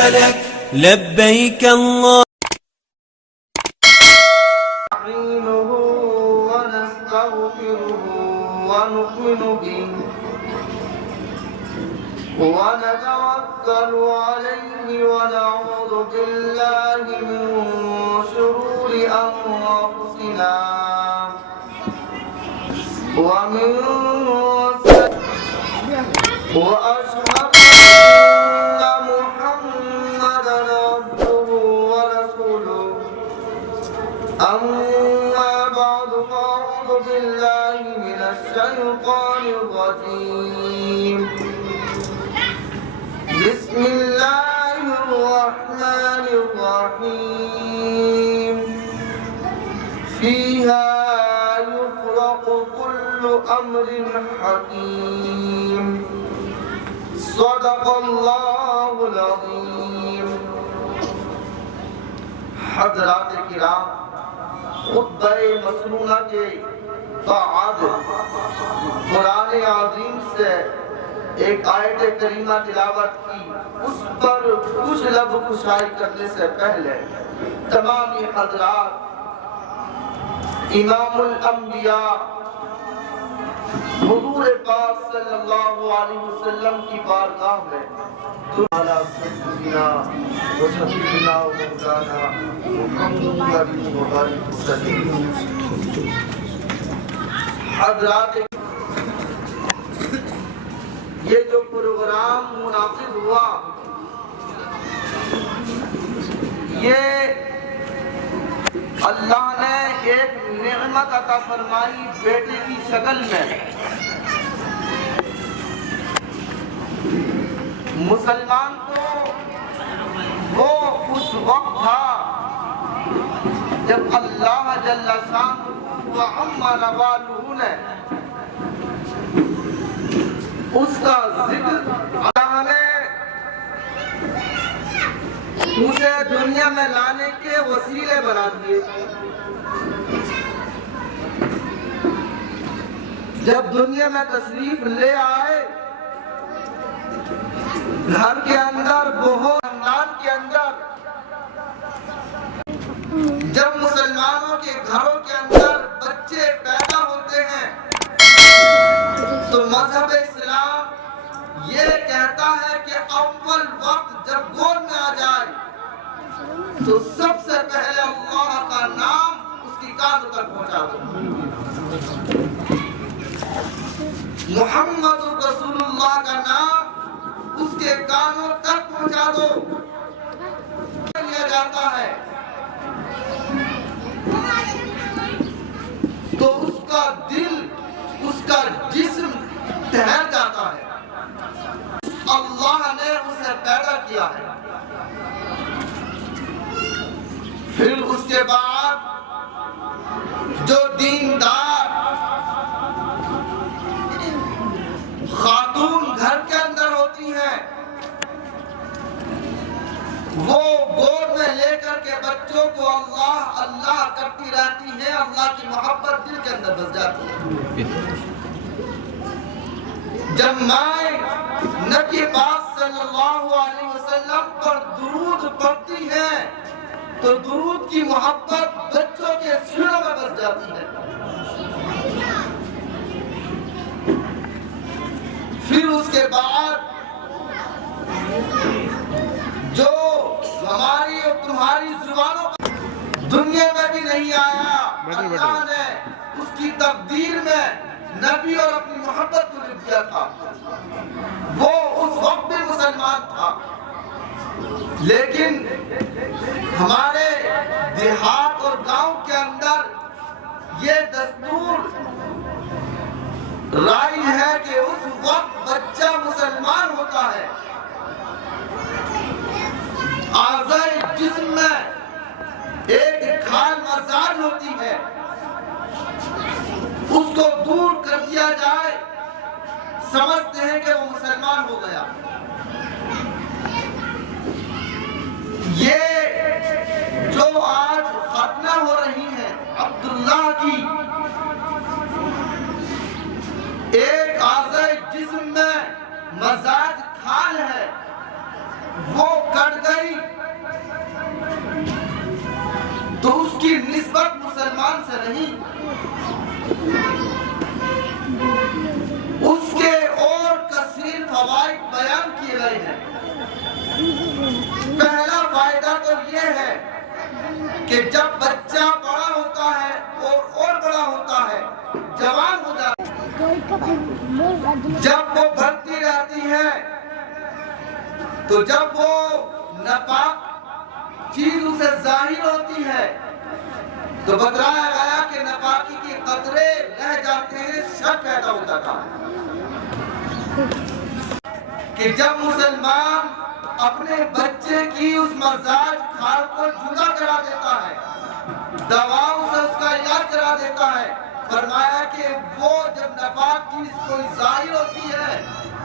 لبيك الله نستعينه ونستغفره ونؤمن به ونتوكل عليه ونعوذ بالله من شرور أنفسنا ومن وأشهد أن محمدا عبده ورسوله أما بعد فأعوذ بالله من الشيطان الرجيم بسم الله الرحمن الرحيم فيها يفرق كل أمر حكيم صدق الله العظيم. حضرات کرام، خطبہ مسنونہ کے بعد قرآن عظیم سے ایک آیت کریمہ تلاوت کی، اس پر کچھ لب کشائی کرنے سے پہلے تمام حضرات امام الانبیاء حضور پاک صلی اللہ علیہ وسلم کی بارگاہ میں تعالی سیدنا و شفیعنا و مولانا محمد مبارک وسلم. حضرات، یہ جو پروگرام منعقد ہوا یہ اللہ نے ایک نعمت عطا فرمائی بیٹے کی شکل میں. مسلمان تو وہ اس وقت تھا جب اللہ جل شانہ و عم نوالہ نے اس کا ذکر اللہ نے اسے دنیا میں لانے کے وسیلے بنا دیے. جب دنیا میں تشریف لے آئے، گھر کے اندر بہت خاندان کے اندر، جب مسلمانوں کے گھروں کے اندر بچے پیدا ہوتے ہیں تو مذہب اسلام یہ کہتا ہے کہ اول وقت جب گود میں آ جائے تو سب سے پہلے اللہ کا نام اس کی کان تک پہنچا دو. محمد رسول اللہ کا نام اس کے کانوں تک پہنچا دو. لیا جاتا ہے تو اس کا دل، اس کا جسم ٹھہر جاتا ہے. اللہ نے اسے پیدا کیا ہے. پھر اس کے بعد جو دیندار خاتون گھر کے اندر ہوتی ہیں وہ گود میں لے کر کے بچوں کو اللہ اللہ کرتی رہتی ہیں. اللہ کی محبت دل کے اندر بس جاتی ہے. جب مائیں نبی پاک صلی اللہ علیہ وسلم پر درود پڑھتی ہیں تو درود کی محبت بچوں کے سینوں میں بس جاتی ہے. پھر اس کے بعد جو ہماری اور تمہاری زبانوں پر دنیا میں بھی نہیں آیا، اللہ نے اس کی تقدیر میں نبی اور اپنی محبت کو لکھ دیا تھا. وہ اس وقت بھی مسلمان تھا، لیکن ہمارے دیہات اور گاؤں کے اندر یہ دستور رائج ہے کہ اس وقت بچہ مسلمان ہوتا ہے، اعضائے جسم میں ایک کھال مزاج ہوتی ہے، اس کو دور کر دیا جائے، سمجھتے ہیں کہ وہ مسلمان ہو گیا. یہ جو آج ختنہ ہو رہی ہیں عبداللہ کی، ایک اعضائے جسم میں مزاج کھال ہے، وہ کٹ گئی نہیں، اس کے اور کثیر فوائد بیان کیے گئے ہیں۔ پہلا فائدہ تو یہ ہے کہ جب بچہ بڑا ہوتا ہے اور بڑا ہوتا ہے، جوان ہو جاتا ہے، جب وہ بھرتی رہتی ہے تو جب وہ ناپاک چیز اسے ظاہر ہوتی ہے تو بتلایا گیا کہ ناپاکی کے قطرے رہ جاتے ہیں، شک پیدا ہو جاتا ہے کہ جب مسلمان اپنے بچے کی اس مزاج کھال کو جدا کرا دیتا ہے، دواؤں سے اس کا علاج کرا دیتا ہے، فرمایا کہ وہ جب ناپاک چیز کوئی ظاہر ہوتی ہے،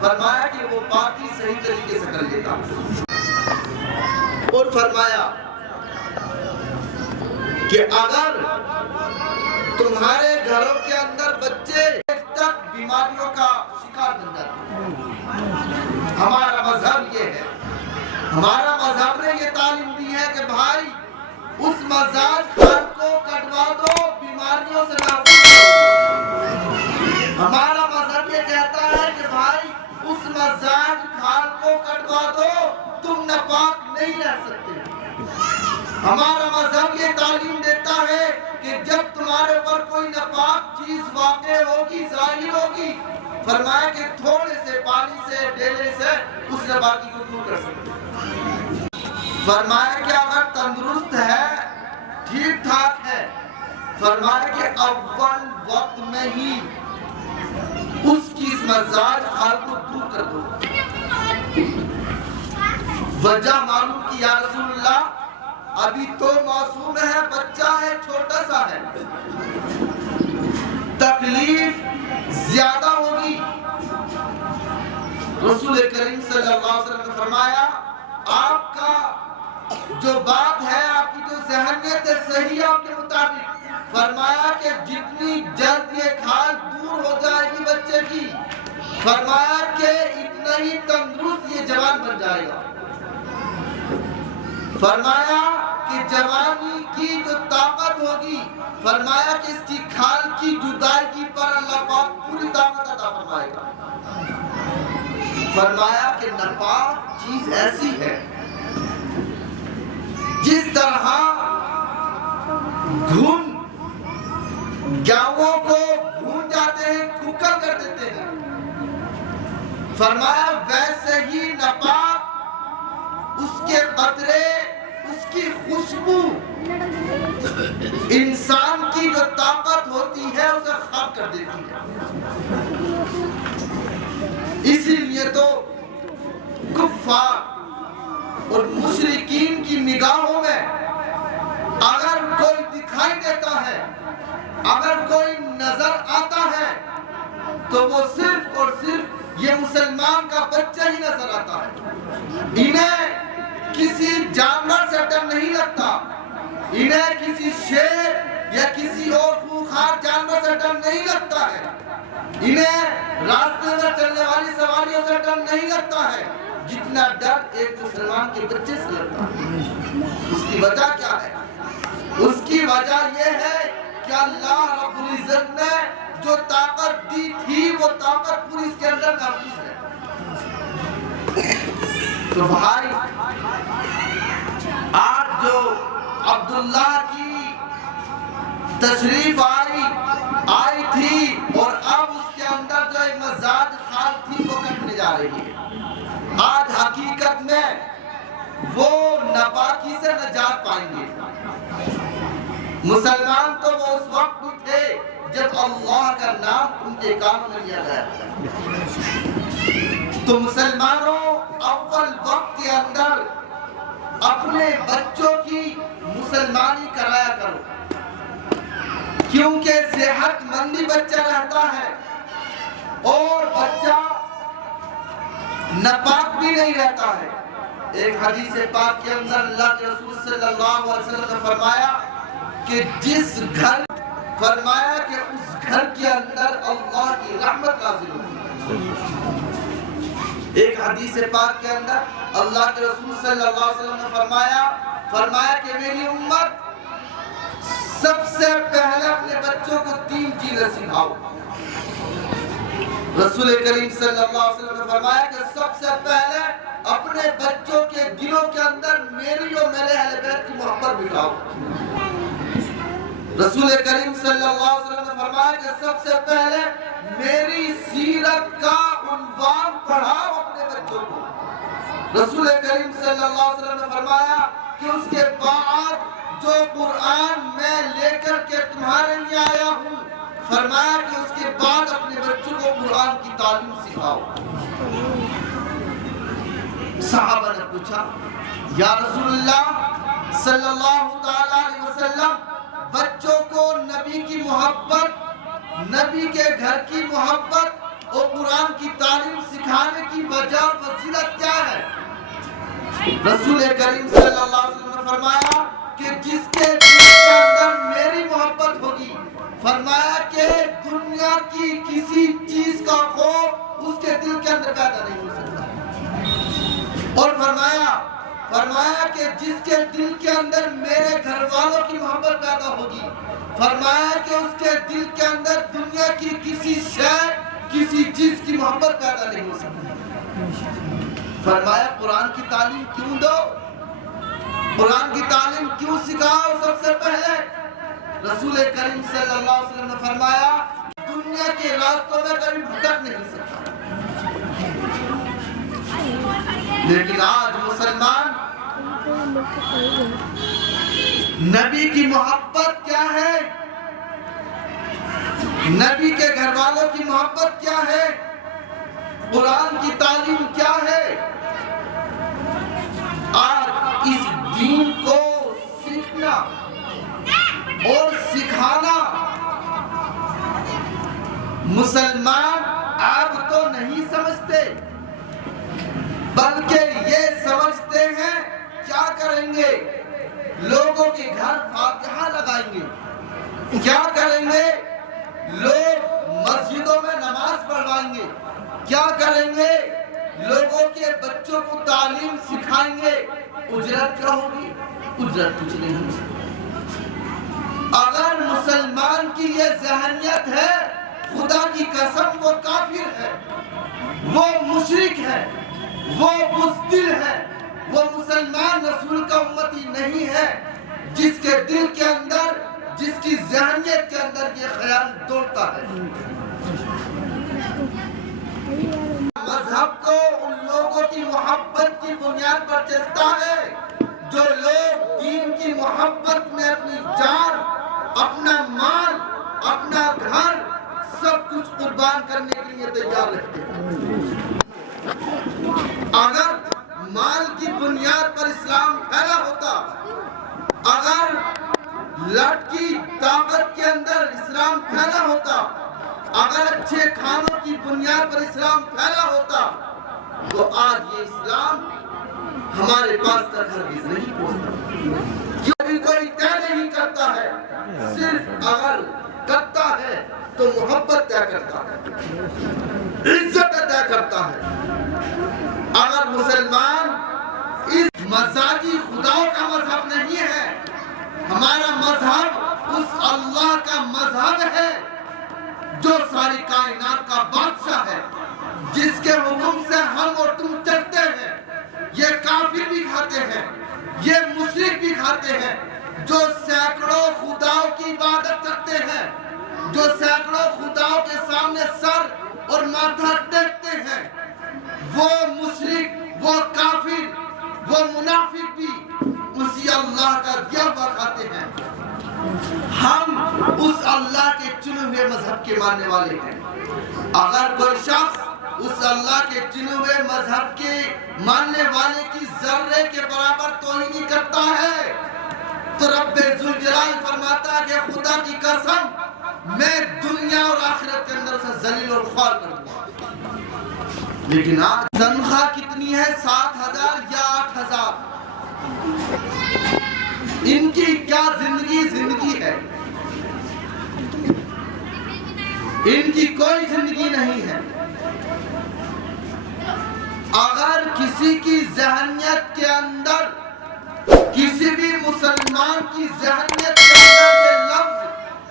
فرمایا کہ وہ پاکی صحیح طریقے سے کر لیتا ہے۔ اور فرمایا کہ اگر تمہارے گھروں کے اندر بچے تک بیماریوں کا شکار بن جاتے ہیں، ہمارا مذہب یہ ہے، ہمارا مذہب نے یہ تعلیم دی ہے کہ بھائی اس مزاج خان کو کٹوا دو، بیماریوں سے محفوظ ہو۔ ہمارا مذہب یہ کہتا ہے کہ بھائی اس مزاج خان کو کٹوا دو، تم ناپاک نہیں رہ سکتے۔ ہمارا مذہب یہ تعلیم دیتا ہے کہ جب تمہارے پر کوئی ناپاک چیز واقع ہوگی، ظاہر ہوگی، فرمایا کہ تھوڑے سے پانی سے، ڈیلے سے اس ناپاکی کو دور کر سکتے۔ فرمایا کہ اگر تندرست ہے، ٹھیک ٹھاک ہے، فرمایا کہ اول وقت میں ہی اس کی اس مزاج حال کو دور کر دو۔ وجہ معلوم کی یا رسول اللہ ابھی تو معصوم ہے، بچہ ہے، چھوٹا سا ہے، تکلیف زیادہ ہوگی۔ رسول کریم صلی اللہ علیہ وسلم نے فرمایا آپ کا جو بات ہے، آپ کی جو ذہنیت ہے صحیح ہے آپ کے مطابق، فرمایا کہ جتنی جلد یہ کھال دور ہو جائے گی بچے کی، فرمایا کہ اتنا ہی تندرست یہ جوان بن جائے گا۔ فرمایا کہ جوانی کی جو طاقت ہوگی، فرمایا کہ اس کی کھال کی جدائیگی پر اللہ پاک پوری طاقت عطا فرمائے گا۔ فرمایا کہ ناپاک چیز ایسی ہے جس طرح گھن گاؤں کو بھون جاتے ہیں، کھوکھل کر دیتے ہیں، فرمایا ویسے ہی ناپاک اس کے قطرے، اس کی خوشبو انسان کی جو طاقت ہوتی ہے اسے خاک کر دیتی ہے۔ اسی لیے تو کفار اور مشرکین کی نگاہوں میں اگر کوئی دکھائی دیتا ہے، اگر کوئی نظر آتا ہے تو وہ صرف اور صرف یہ مسلمان کا بچہ ہی نظر آتا ہے۔ انہیں کسی جانور سے ڈر نہیں لگتا، انہیں کسی شیر یا کسی اور خوخار جانور سے ڈر نہیں لگتا ہے، انہیں راستے میں چلنے والی سواریوں سے ڈر نہیں لگتا ہے جتنا ڈر ایک مسلمان کے بچے سے لگتا ہے۔ اس کی وجہ کیا ہے؟ اس کی وجہ یہ ہے کہ اللہ رب العزت نے جو طاقت دی تھی وہ طاقت پوری اس کے اندر محفوظ ہے۔ تو بھائی آج جو عبداللہ کی تشریف آئی تھی اور اب اس کے اندر جو ایک مزاج خال تھی وہ کٹنے جا رہی ہے، آج حقیقت میں وہ ناپاکی سے نجات پائیں گے۔ مسلمان تو وہ اس وقت بھی تھے جب اللہ کا نام ان کے کانوں میں لیا گیا۔ تو مسلمانوں اول وقت کے اندر اپنے بچوں کی مسلمانی کرایا کرو، کیونکہ صحت مندی بچہ رہتا ہے اور بچہ ناپاک بھی نہیں رہتا ہے۔ ایک حدیث پاک کے اندر اللہ کے رسول صلی اللہ علیہ وسلم نے فرمایا کہ جس گھر، فرمایا کہ اس گھر کے اندر اللہ کی رحمت نازل ہوتی ہے۔ ایک حدیث پاک کے اندر اللہ کے رسول صلی اللہ علیہ وسلم نے فرمایا کہ میری امت سب سے پہلے اپنے بچوں کو 3 چیزیں سکھاؤ۔ رسول کریم صلی اللہ علیہ وسلم نے فرمایا کہ سب سے پہلے اپنے بچوں کے دلوں کے اندر میری اور میرے اہل بیت کی محبت بٹھاؤ۔ رسول کریم صلی اللہ علیہ وسلم نے فرمایا کہ سب سے پہلے میری سیرت کا عنوان پڑھاؤ اپنے بچوں کو۔ رسول کریم صلی اللہ علیہ وسلم نے فرمایا کہ اس کے بعد جو قرآن میں لے کر کے تمہارے لیے آیا ہوں، فرمایا کہ اس کے بعد اپنے بچوں کو قرآن کی تعلیم سکھاؤ۔ صحابہ نے پوچھا یا رسول اللہ صلی اللہ علیہ وسلم، بچوں کو نبی کی محبت، نبی کے گھر کی محبت اور قرآن کی تعلیم سکھانے کی وجہ اور فضیلت کیا ہے؟ رسول کریم صلی اللہ علیہ وسلم نے فرمایا کہ جس کے دل کے اندر میری محبت ہوگی، فرمایا کہ دنیا کی کسی چیز کا خوف اس کے دل کے اندر پیدا نہیں ہو سکتا۔ اور فرمایا کہ جس کے دل کے اندر میرے گھر والوں کی محبت پیدا ہوگی، فرمایا کہ اس کے دل کے اندر دنیا کی کسی شے، کسی چیز کی محبت پیدا نہیں ہو سکتی۔ فرمایا قرآن کی تعلیم کیوں دو؟ قرآن کی تعلیم کیوں سکھاؤ؟ سب سے پہلے رسول کریم صلی اللہ علیہ وسلم نے فرمایا دنیا کے راستوں میں کبھی بھٹک نہیں سکتا۔ لیکن آج مسلمان نبی کی محبت کیا ہے، نبی کے گھر والوں کی محبت کیا ہے، قرآن کی تعلیم کیا ہے، آج اس دین کو سیکھنا اور سکھانا مسلمان اب تو نہیں سمجھتے، بلکہ یہ سمجھتے ہیں کیا کریں گے، لوگوں کے گھر فاتحہ لگائیں گے، کیا کریں گے، لوگ مسجدوں میں نماز پڑھوائیں گے، کیا کریں گے، لوگوں کے بچوں کو تعلیم سکھائیں گے، اجرت کیا ہوگی؟ اجرت کچھ نہیں ہو سکتی۔ اگر مسلمان کی یہ ذہنیت ہے، خدا کی قسم وہ کافر ہے، وہ مشرک ہے، وہ بزدل ہے، وہ مسلمان رسول کا امتی نہیں ہے، جس کے دل کے اندر، جس کی ذہنیت کے اندر یہ خیال دوڑتا ہے۔ مذہب تو ان لوگوں کی محبت کی بنیاد پر چلتا ہے جو لوگ دین کی محبت میں اپنی جان، اپنا مال، اپنا گھر سب کچھ قربان کرنے کے لیے تیار رہتے ہیں۔ اگر مال کی بنیاد پر اسلام پھیلا ہوتا، اگر لٹ کی طاقت کے اندر اسلام پھیلا ہوتا، اگر اچھے کھانوں کی بنیاد پر اسلام پھیلا ہوتا، تو آج یہ اسلام ہمارے پاس تک ہرگز نہیں پہنچتا۔ کبھی کوئی طے نہیں کرتا ہے، صرف اگر کرتا ہے تو محبت طے کرتا ہے، عزت طے کرتا ہے۔ اگر مسلمان اس مزاجی خداؤں کا مذہب نہیں ہے، ہمارا مذہب اس اللہ کا مذہب ہے جو ساری کائنات کا بادشاہ ہے، جس کے حکم سے ہم اور تم چلتے ہیں۔ یہ کافر بھی کھاتے ہیں، یہ مشرک بھی کھاتے ہیں، جو سینکڑوں خداؤں کی عبادت کرتے ہیں، جو سینکڑوں خداؤں کے سامنے سر اور ماتھا ٹیکتے ہیں، وہ مشرک، وہ کافر، وہ منافق بھی اسی اللہ کا دیا ہوا کھاتے ہیں۔ ہم اس اللہ کے چنے ہوئے مذہب کے ماننے والے ہیں۔ اگر کوئی شخص اس اللہ کے چنے ہوئے مذہب کے ماننے والے کی ذرے کے برابر توہین کرتا ہے، تو رب ذوالجلال فرماتا ہے کہ خدا کی قسم میں دنیا اور آخرت کے اندر سے ذلیل اور خوار کر دوں۔ لیکن آج تنخواہ کتنی ہے؟ 7,000 یا 8,000؟ ان کی کیا زندگی ہے؟ ان کی کوئی زندگی نہیں ہے۔ اگر کسی کی ذہنیت کے اندر، کسی بھی مسلمان کی ذہنیت کے اندر یہ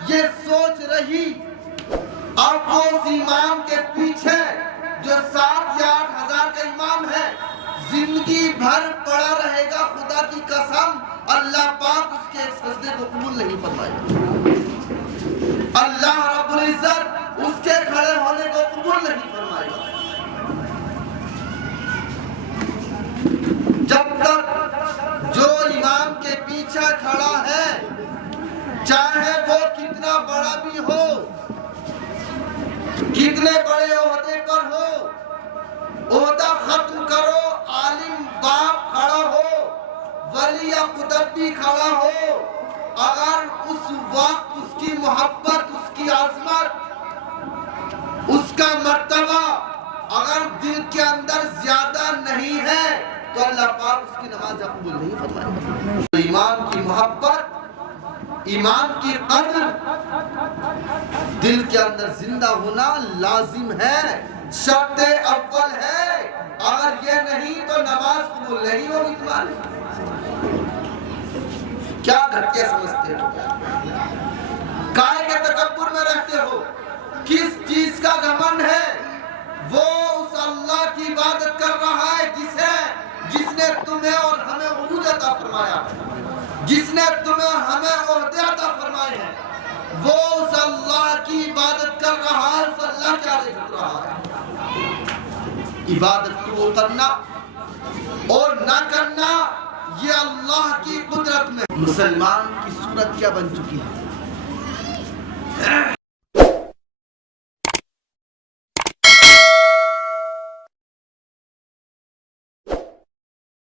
یہ سوچ رہی اب وہ اس امام کے پیچھے جو 7 یا 8 ہزار کا امام ہے زندگی بھر پڑا رہے گا، خدا کی قسم اللہ پاک اس کے ایک سجدے کو قبول نہیں فرمائے گا۔ اللہ رب العزت اس کے کھڑے ہونے کو قبول نہیں فرمائے گا۔ جب تک جو امام کے پیچھے کھڑا ہے چاہے وہ کتنا بڑا بھی ہو، کتنے بڑے عہدے پر ہو، عہدہ ختم کرو، عالم باپ کھڑا ہو، ولی یا قطب بھی کھڑا ہو، اگر اس وقت اس کی محبت، اس کی عظمت، اس کا مرتبہ اگر دل کے اندر زیادہ نہیں ہے تو اللہ پاک اس کی نماز قبول نہیں فرمائے گا۔ امام کی محبت، امام کی قدر دل کے اندر زندہ ہونا لازم ہے، شرط اول ہے۔ اگر یہ نہیں تو نماز قبول نہیں ہوگی تمہاری۔ کیا گھٹیا سمجھتے ہو؟ کائے کے تکبر میں رہتے ہو؟ کس چیز کا گھمنڈ ہے؟ وہ اس اللہ کی عبادت کر رہا ہے جس نے تمہیں اور ہمیں عروج عطا فرمایا، جس نے تمہیں ہمیں عہدے عطا فرمائے ہیں، وہ اس اللہ کی عبادت کر رہا ہے، اس اللہ کے آگے جھک رہا ہے۔ عبادت کو کرنا اور نہ کرنا یہ اللہ کی قدرت میں۔ مسلمان کی صورت کیا بن چکی ہے؟